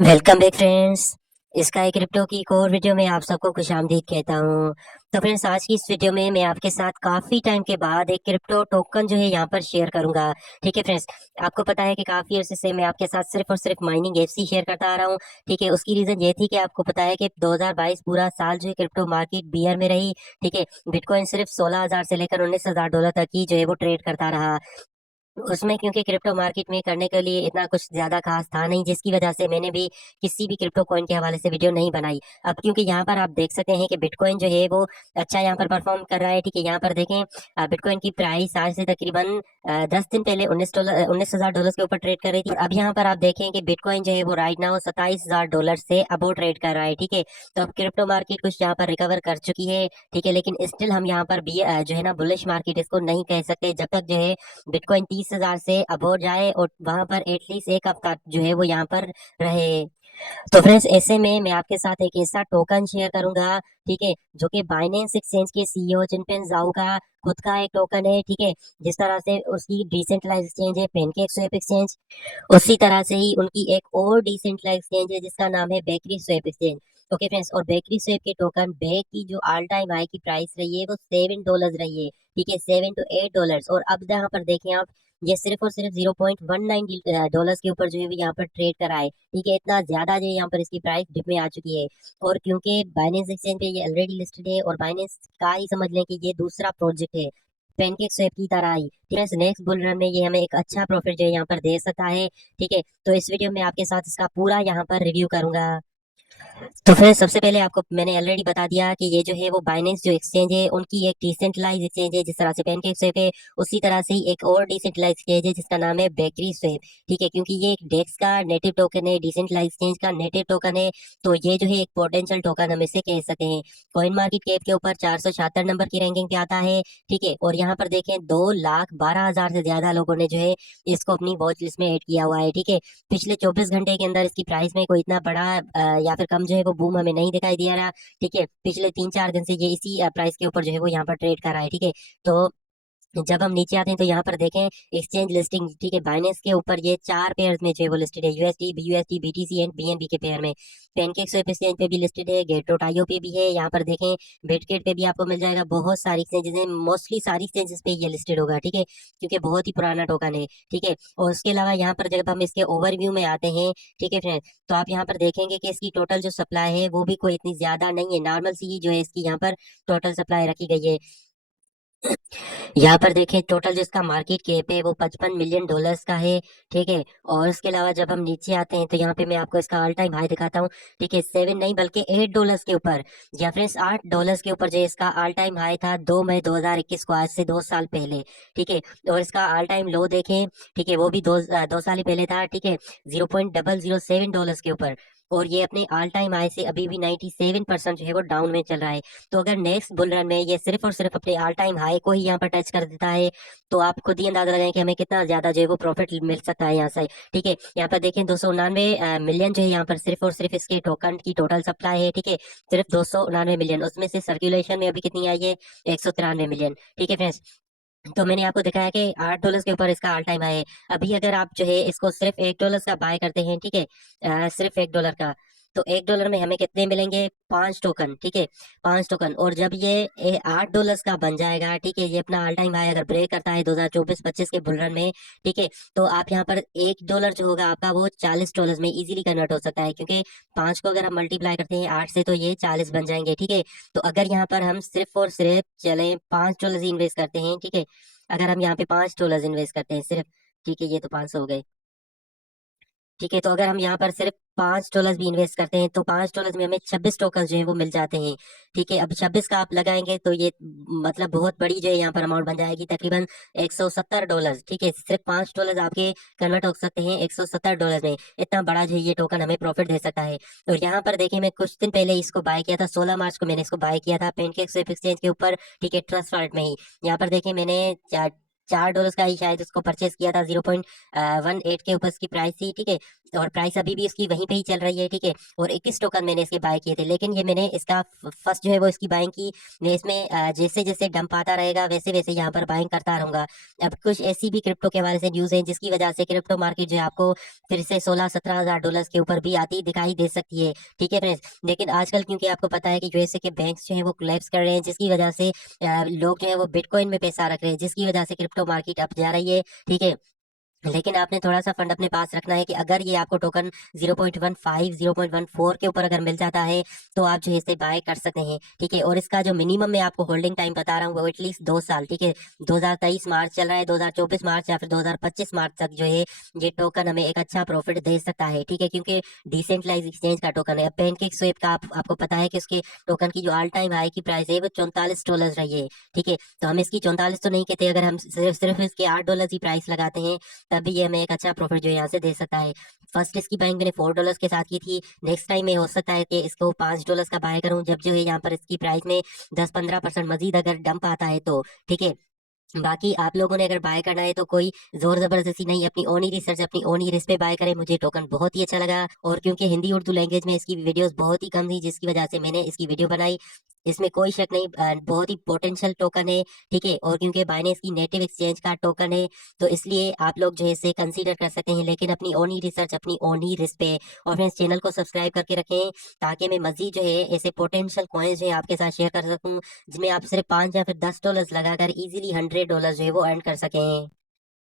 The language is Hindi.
Welcome back friends. Sky crypto की एक और वीडियो में आप सबको खुशामदीद कहता हूँ। तो फ्रेंड्स, आज की इस वीडियो में मैं आपके साथ काफ़ी टाइम के बाद एक क्रिप्टो टोकन जो है यहाँ पर शेयर करूंगा। ठीक है फ्रेंड्स, आपको पता है कि काफ़ी अर्से से मैं आपके साथ सिर्फ और सिर्फ माइनिंग एप्स ही शेयर करता आ रहा हूँ। ठीक है, उसकी रीज़न ये थी कि आपको पता है कि 2022 पूरा साल जो है क्रिप्टो मार्केट बियर में रही। ठीक है, बिटकॉइन सिर्फ 16,000 से लेकर $19,000 तक ही जो है वो ट्रेड करता रहा। उसमें क्योंकि क्रिप्टो मार्केट में करने के लिए इतना कुछ ज्यादा खास था नहीं, जिसकी वजह से मैंने भी किसी भी क्रिप्टो कॉइन के हवाले से वीडियो नहीं बनाई। अब क्योंकि यहाँ पर आप देख सकते हैं कि बिटकॉइन जो है वो अच्छा यहाँ पर परफॉर्म कर रहा है। ठीक है, यहाँ पर देखें, बिटकॉइन की प्राइस आज से तकरीबन 10 दिन पहले $19,000 के ऊपर ट्रेड कर रही थी। और अब यहाँ पर आप देखें कि बिटकॉइन जो है वो राइट नाउ $27,000 से अबो ट्रेड कर रहा है। ठीक है, तो अब क्रिप्टो मार्केट कुछ यहाँ पर रिकवर कर चुकी है। ठीक है, लेकिन स्टिल हम यहाँ पर भी जो है ना बुलिश मार्केट इसको नहीं कह सकते जब तक जो है बिटकॉइन 30,000 से अबोव जाए और वहां पर एटलीस्ट एक हफ्ता जो है वो यहाँ पर रहे। तो फ्रेंड्स, ऐसे में मैं आपके साथ एक ऐसा टोकन शेयर करूंगा, ठीक है, जो कि बाइनेंस एक्सचेंज के सीईओ जिनपिन जाओ का खुद का एक टोकन है। ठीक है, जिस तरह से उसकी डिसेंट्रलाइज एक्सचेंज है पेनकेक स्वैप एक्सचेंज, उसी तरह से ही उनकी एक और डिसेंट्रलाइज एक्सचेंज है जिसका नाम है bakery swap exchange. Okay friends, और बेकरी स्वैप के टोकन बेक की जो ऑल टाइम हाई की प्राइस रही है वो $7 रही है। ठीक है, $7 to $8। और अब यहाँ पर देखें आप, ये सिर्फ और सिर्फ $0.19 के ऊपर जो है वो यहाँ पर ट्रेड करा है। ठीक है, इतना ज्यादा जो है यहाँ पर इसकी प्राइस डिप में आ चुकी है। और क्योंकि बाइनेंस एक्सचेंज पे ये ऑलरेडी लिस्टेड है और बाइनेंस का ही समझ लें कि ये दूसरा प्रोजेक्ट है पेनकेक स्वैप की तरह ही। ठीक है, नेक्स्ट बुल रन में ये हमें एक अच्छा प्रॉफिट जो है यहाँ पर दे सकता है। ठीक है, तो इस वीडियो में आपके साथ इसका पूरा यहाँ पर रिव्यू करूंगा। तो फ्रेंड्स, सबसे पहले आपको मैंने ऑलरेडी बता दिया कि ये जो है वो बाइनेंस जो एक्सचेंज है उनकी एक डिसेंट्रलाइज एक्सचेंज है। जिस तरह से पेनकेक स्वेप है उसी तरह से ही एक और डिसेंट्रलाइज एक्सचेंज है जिसका नाम है बेकरी स्वेप। ठीक है, क्योंकि ये एक डेक्स का नेटिव टोकन है, डिसेंट्रलाइज एक्सचेंज का नेटिव टोकन है, तो ये जो है एक पोटेंशियल टोकन हम इसे कह सकते हैं। कॉइन मार्केट कैप के ऊपर 476 नंबर की रैंकिंग पे आता है। ठीक है, और यहाँ पर देखें 2,12,000 से ज्यादा लोगों ने जो है इसको अपनी वॉच लिस्ट में ऐड किया हुआ है। ठीक है, पिछले 24 घंटे के अंदर इसकी प्राइस में कोई इतना बड़ा या फिर कम जो है वो बूम हमें नहीं दिखाई दिया रहा। ठीक है, पिछले 3-4 दिन से ये इसी प्राइस के ऊपर जो है वो यहाँ पर ट्रेड कर रहा है। ठीक है, तो जब हम नीचे आते हैं तो यहाँ पर देखें एक्सचेंज लिस्टिंग। ठीक है, बाइनेंस के ऊपर ये 4 पेयर्स में जो है वो लिस्टेड है, USD, BUSD, BTC and BNB के पेयर में। पेनकेक स्वैप एक्सचेंज पे भी लिस्टेड है, गेटोटाइयो पे भी है। यहाँ पर देखें बिटकेट पे भी आपको मिल जाएगा। बहुत सारी एक्सचेंजेस हैं, मोस्टली सारी एक्सचेंजेस पे ये लिस्टेड होगा। ठीक है, क्योंकि बहुत ही पुराना टोकन है। ठीक है, और उसके अलावा यहाँ पर जब हम इसके ओवरव्यू में आते हैं, ठीक है फ्रेंड, तो आप यहाँ पर देखेंगे कि इसकी टोटल जो सप्लाई है वो भी कोई इतनी ज्यादा नहीं है, नॉर्मल सी ही जो है इसकी यहाँ पर टोटल सप्लाई रखी गई है। यहाँ पर देखें टोटल जिसका मार्केट कैप है वो $55 मिलियन का है। ठीक है, और उसके अलावा जब हम नीचे आते हैं तो यहाँ पे मैं आपको इसका ऑल टाइम हाई दिखाता हूँ। ठीक है, 7 नहीं बल्कि $8 के ऊपर, या फ्रेंड्स $8 के ऊपर जो इसका ऑल टाइम हाई था 2 मई 2021 को, आज से 2 साल पहले। ठीक है, और इसका ऑल टाइम लो देखें, ठीक है, वो भी दो साल ही पहले था। ठीक है, $0.007 के ऊपर, और ये अपने ऑल टाइम हाई से अभी भी 97% जो है वो डाउन में चल रहा है। तो अगर नेक्स्ट बुल रन में ये सिर्फ और सिर्फ अपने ऑल टाइम हाई को ही यहाँ पर टच कर देता है तो आप खुद ही अंदाजा लगाएं कि हमें कितना ज्यादा जो है वो प्रॉफिट मिल सकता है यहाँ से। ठीक है, यहाँ पर देखें 299 मिलियन जो है यहाँ पर सिर्फ और सिर्फ इसके टोकन की टोटल सप्लाई है। ठीक है, सिर्फ 299 मिलियन, उसमें से सर्कुलेशन में अभी कितनी आई है, 193 मिलियन। ठीक है फ्रेंड्स, तो मैंने आपको दिखाया कि $8 के ऊपर इसका ऑल टाइम है। अभी अगर आप जो है इसको सिर्फ $1 का बाय करते हैं, ठीक है, सिर्फ $1 का, तो $1 में हमें कितने मिलेंगे, 5 टोकन। ठीक है, 5 टोकन, और जब ये $8 का बन जाएगा, ठीक है, ये अपना ऑल टाइम हाई अगर ब्रेक करता है 2024-25 के बुल रन में, ठीक है, तो आप यहाँ पर $1 जो होगा आपका वो $40 में इजीली कन्वर्ट हो सकता है, क्योंकि 5 को अगर हम मल्टीप्लाई करते हैं 8 से तो ये 40 बन जाएंगे। ठीक है, तो अगर यहाँ पर हम सिर्फ और सिर्फ चले $5 इन्वेस्ट करते हैं, ठीक है, अगर हम यहाँ पे $5 इन्वेस्ट करते हैं सिर्फ, ठीक है, ये तो 500 हो गए। ठीक है, तो अगर हम यहाँ पर सिर्फ $5 भी इन्वेस्ट करते हैं तो $5 में हमें 26 टोकन जो है वो मिल जाते हैं। ठीक है, अब 26 का आप लगाएंगे तो ये मतलब बहुत बड़ी जो है यहाँ पर अमाउंट बन जाएगी, तकरीबन $170। ठीक है, सिर्फ $5 आपके कन्वर्ट हो सकते हैं $170 में। इतना बड़ा जो है ये टोकन हमें प्रॉफिट दे सकता है। और यहाँ पर देखिए, मैं कुछ दिन पहले इसको बाय किया था, 16 मार्च को मैंने इसको बाय किया था पेनकेक स्विफ्ट एक्सचेंज के ऊपर। ठीक है, ट्रस्ट वॉलेट में ही। यहाँ पर देखिए मैंने $4 का ही शायद उसको परचेज किया था, 0.18 के ऊपर इसकी प्राइस थी। ठीक है, और प्राइस अभी भी इसकी वहीं पे ही चल रही है, ठीक है। और 21 टोकन मैंने इसके बाय किए थे, लेकिन ये मैंने इसका फर्स्ट जो है वो इसकी बाइंग की, मैं इसमें जैसे जैसे डंप आता रहेगा वैसे वैसे यहाँ पर बाइंग करता रहूंगा। अब कुछ ऐसी भी क्रिप्टो के हवाले से न्यूज़ है जिसकी वजह से क्रिप्टो मार्केट जो है आपको फिर से 16-17 हज़ार डॉलर के ऊपर भी आती दिखाई दे सकती है, ठीक है फ्रेंड्स। लेकिन आजकल क्योंकि आपको पता है कि यूएसए के बैंक्स जो है वो कोलैप्स कर रहे हैं, जिसकी वजह से लोग जो है वो बिटकॉइन में पैसा रख रहे हैं, जिसकी वजह से क्रिप्टो मार्केट अप जा रही है, ठीक है। लेकिन आपने थोड़ा सा फंड अपने पास रखना है कि अगर ये आपको टोकन 0.15 0.14 के ऊपर अगर मिल जाता है तो आप जो है इसे बाय कर सकते हैं, ठीक है। और इसका जो मिनिमम मैं आपको होल्डिंग टाइम बता रहा हूँ वो एटलीस्ट 2 साल, ठीक है। 2023 मार्च चल रहा है, 2024 मार्च या फिर 2025 मार्च तक जो है ये टोकन हमें एक अच्छा प्रॉफिट दे सकता है, ठीक है। क्योंकि डिसेंट्रलाइज एक्सचेंज का टोकन है। पैनकेक स्वेप का आपको पता है कि उसके टोकन की जो ऑल टाइम हाई की प्राइस है वो $44 रही है, ठीक है। तो हम इसकी 44 तो नहीं कहते, अगर हम सिर्फ इसके $8 ही प्राइस लगाते हैं तभी ये हमें एक अच्छा प्रॉफिट जो है यहाँ से दे सकता है। फर्स्ट इसकी बाइंग मैंने $4 के साथ की थी। नेक्स्ट टाइम में हो सकता है कि इसको $5 का बाय करूं, जब जो है यहाँ पर इसकी प्राइस में 10-15% मजीद अगर डंप आता है तो, ठीक है। बाकी आप लोगों ने अगर बाय करना है तो कोई जोर जबरदस्ती नहीं, अपनी ओन ही रिसर्च अपनी ओन ही रिस्क पे बाय करें। मुझे टोकन बहुत ही अच्छा लगा, और क्योंकि हिंदी उर्दू लैंग्वेज में इसकी वीडियोस बहुत ही कम थी जिसकी वजह से मैंने इसकी वीडियो बनाई। इसमें कोई शक नहीं, बहुत ही पोटेंशियल टोकन है, ठीक है। और क्योंकि बाइनेंस की नेटिव एक्सचेंज का टोकन है तो इसलिए आप लोग जो है इसे कंसीडर कर सकते हैं, लेकिन अपनी ओन ही रिसर्च अपनी ओन ही रिस्क पे। और फ्रेंड्स चैनल को सब्सक्राइब करके रखें ताकि मैं मजीद जो है ऐसे पोटेंशियल कॉइन्स जो है आपके साथ शेयर कर सकूं, जिसमें आप सिर्फ 5 या फिर $10 लगाकर इजीली $100 जो है वो अर्न कर सकें।